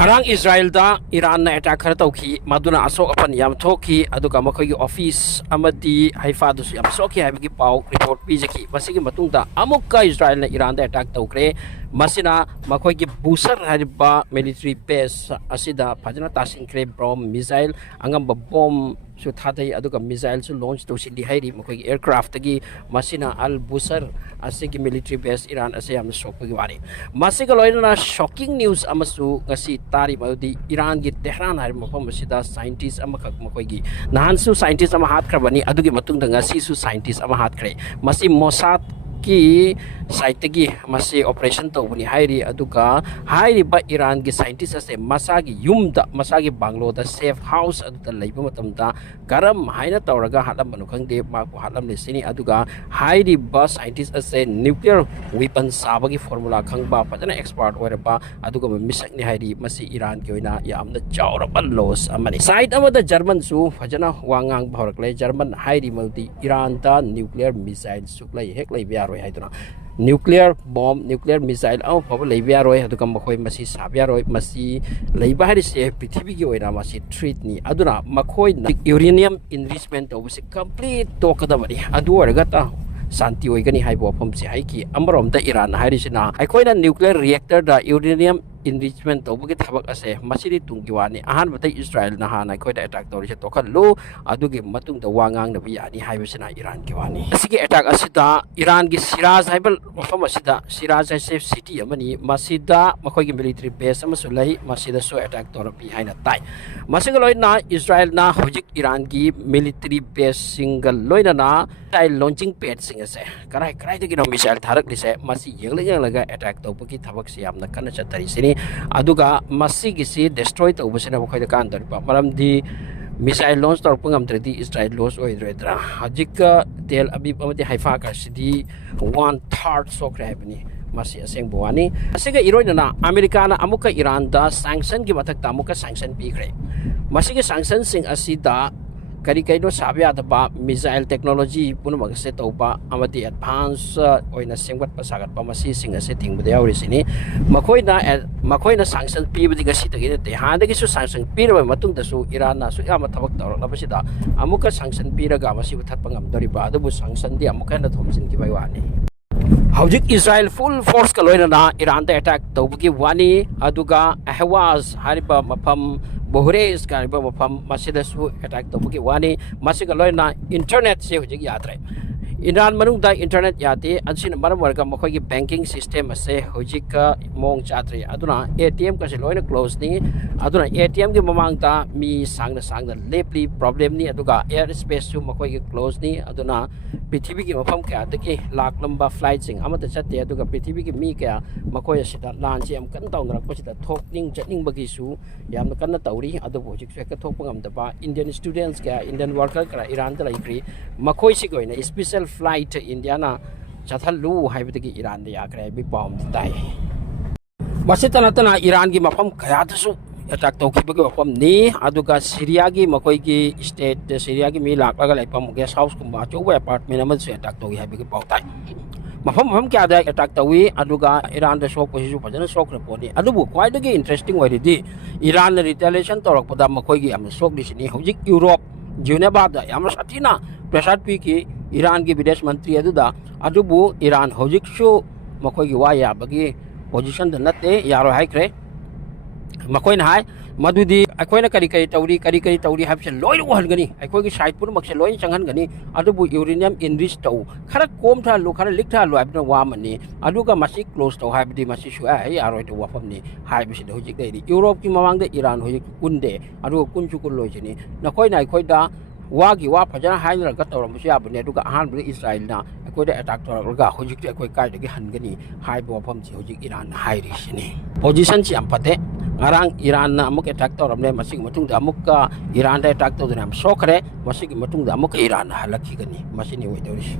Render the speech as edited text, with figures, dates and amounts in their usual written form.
Arang Israel da Iran na attack khara tawki maduna asok apan yam thoki aduga makhoi office amadi haifa du yam soki haibigi pau report pijaki masigi matungda amukka Israel na Iran da attack tawkre masina makhoi gi busar hariba military base asida phajana tasingkre bomb missile angamba bomb su thadai aduga missile su launch to sindi hairi makhoi aircraft gi masina al busar asigi military base Iran asayam sokpagi wari masiga loina shocking news amasu ngasi tari maudi Iran gi Tehran har mafam asida scientist amakak makoigi nahan su scientist ama hatkhre bani adugi matung da ngasi su scientist ama hatkhre masi Mossad ki site gi masi operation to bani hairi aduga hairi ba Iran gi scientist ase masagi yumda masagi banglo da safe house aduda leiba matamda garam haina tawraga halam banu khangde ma ko halam le sini aduga hairi ba scientist ase nuclear weapon sabagi formula khangba padana expert oiraba aduga misak ni hairi masi Iran ki oina yamna chawraba loss amani side amada German su fajana wangang bharakle German hairi multi Iran da nuclear missile suklai heklai biar nuclear bomb nuclear missile au phaw leibia roi adu kam makhoi masi sabia roi masi leiba hari se prithvi gi oina masi treat ni aduna makhoi uranium enrichment of se complete tokada bari adu orga ta santi oigani haibo phom se haiki amarom da Iran harisina aikoina nuclear reactor da uranium enrichment tawbagi thabak ase masiri tungi wani ahan batai Israel na hana khoida attack tori se tokhan lo adugi matung da wangang na biani haibesina Iran ki wani asigi attack asida Iran gi Shiraz haibal mafam asida Shiraz safe city amani masida makhoi gi military base amasulai masida so attack toropi haina tai masiga loina Israel na hojik Iran gi military base single loina na tai launching pad sing ase karai de gi no missile tharak lise masi yenglaga attack tawbagi thabak se yamna kana chatari sini aduga masigi si destroy to busina bukhay kan dar pa maramdi missile launch tor pungam tredi Israel launch oi redra hajika Tel Aviv amati Haifa ka sidi 1/3 sokre habni masi aseng buani asiga iroina na America na amuka Iran da sanction gi mathak ta amuka sanction pi kre masiga sanction sing asida kari kaino sabya da ba missile technology puno magse tawba amati advance oina sengbat pasagat pa masi singa setting bude awri sini makoina sanction pi budi ga sitagi te handa gi su sanction pi ra matung da su Iran na su ama thabak tawra la basida amuka sanction pi ra ga masi thatpa ngam dori ba adu sanction di amuka na thomsin ki bai wani hawjik Israel full force ka loina na Iran da attack tawbagi wani aduga ahwaz hariba mafam Bohres kan mafam masida su attack tawbagi wani masiga loina internet se hojik yatre Iran manung da internet yate ansin maram warga makhoi gi banking system ase hojik ka mong chatre aduna ATM ka se loina close ni aduna ATM gi mamang ta mi sangna lepli problem ni aduga air space su makhoi gi close ni aduna prithvi gi mafam ka adaki lak lamba flight sing amata chatte aduga prithvi gi mi ka makhoi asida lan che am kan taw narak pasida thokning chatning bagi su yamna kan tawri adu hojik se ka thok pangam da ba Indian students ka Indian worker ka Iran da laikri makhoi si goina special flight Indiana chathalu haibadagi Iran da yakre bi pom dai masitana tana Iran gi mafam kaya su attack tawkibagi mafam ni aduga Syria gi makoi gi state Syria gi mi laklaga laipam guest house kumba choba apartment ama su attack tawi haibagi pautai mafam kya da attack tawi aduga Iran da sok posisu pajana sok report ni adubu kwaidagi interesting waidi Iran retaliation torak pada makoi gi am sok di sini hojik Europe Geneva da yamra satina prasad pi ki Iran ki videsh mantri aduda adubu Iran hojik shu makoi gi waya bagi position da natte yaro haikre makoi na hai madudi akoina kari tauri habse loi wahal gani akoi gi side pur makse loi changhan gani adubu uranium enrich tau khara kom tha lu khara lik tha lu abna wa mani aduga masi close tau habdi masi shu ai aroi to wafam ni hai bisi de hojik dei Europe ki mamang de Iran hojik kunde aduga kunchu kun loi jini nakoi na akoi da wagi wa phajana hainra ga tawram su yabne aduga ahan bu Israel na akoi da attack torga hojik akoi kai de han gani hai bo wafam ji hojik Iran hai ri sini position chi ampate ngarang Iran na amuk attack toram le masig matung da amuk ka Iran da attack to dam sokre masig matung da amuk Iran halaki gani masini wei dori